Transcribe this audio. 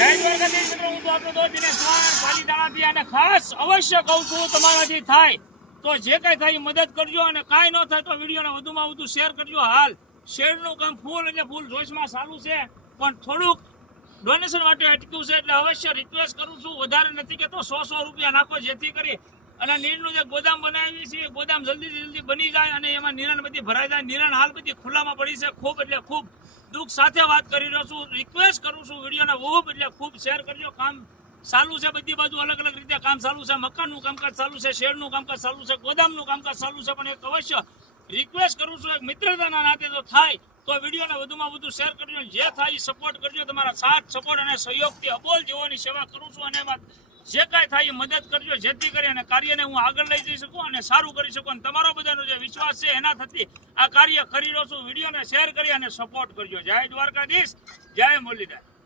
દ્વારકાધીશ મિત્રો, હું તો આપણો દોસ્ત દિનેશ ચૌહાણ પાલીતાણાથી અને ખાસ અવશ્ય કહું છું તમારાથી થાય તો જે કઈ થાય એ મદદ કરજો અને કાંઈ ન થાય તો વિડીયોને વધુમાં વધુ શેર કરજો. હાલ શેરનું કામ ફૂલ એટલે ફૂલ જોશમાં ચાલુ છે પણ થોડુંક ડોનેશન માટે અટક્યું છે એટલે અવશ્ય રિક્વેસ્ટ કરું છું. વધારે નથી કહેતો, 100 રૂપિયા નાખો જેથી કરી અને નીરનું જે ગોદામ બનાવી છે એ ગોદામ જલ્દી બની જાય અને એમાં નિરણ બધી ભરાઈ જાય. નિરણ હાલ બધી ખુલ્લામાં પડી છે. ખૂબ એટલે ખૂબ દુઃખ સાથે વાત કરી રહ્યો છું. રિક્વેસ્ટ કરું છું વિડીયોને ખૂબ એટલે ખૂબ શેર કરજો. કામ ચાલુ છે બધી બાજુ, અલગ અલગ રીતે કામ ચાલુ છે. મકાનનું કામકાજ ચાલુ છે, શેરનું કામકાજ ચાલુ છે, ગોદામનું કામકાજ ચાલુ છે. પણ એક અવશ્ય રિક્વેસ્ટ કરું છું, એક મિત્રતાના નાતે તો થાય તો વિડીયોને વધુમાં વધુ શેર કરજો. જે થાય એ સપોર્ટ કરજો. તમારા સાથ સપોર્ટ અને સહયોગથી અબોલ જીવોની સેવા કરું છું અને એમાં જે કાંઈ થાય એ મદદ કરજો જેથી કરી અને કાર્યને હું આગળ લઈ જઈ શકું અને સારું કરી શકું. અને તમારો બધાનો જે વિશ્વાસ છે એના થકી આ કાર્ય કરી રહ્યો છું. વિડીયોને શેર કરી અને સપોર્ટ કરજો. જય દ્વારકાધીશ, જય મુરલીધર.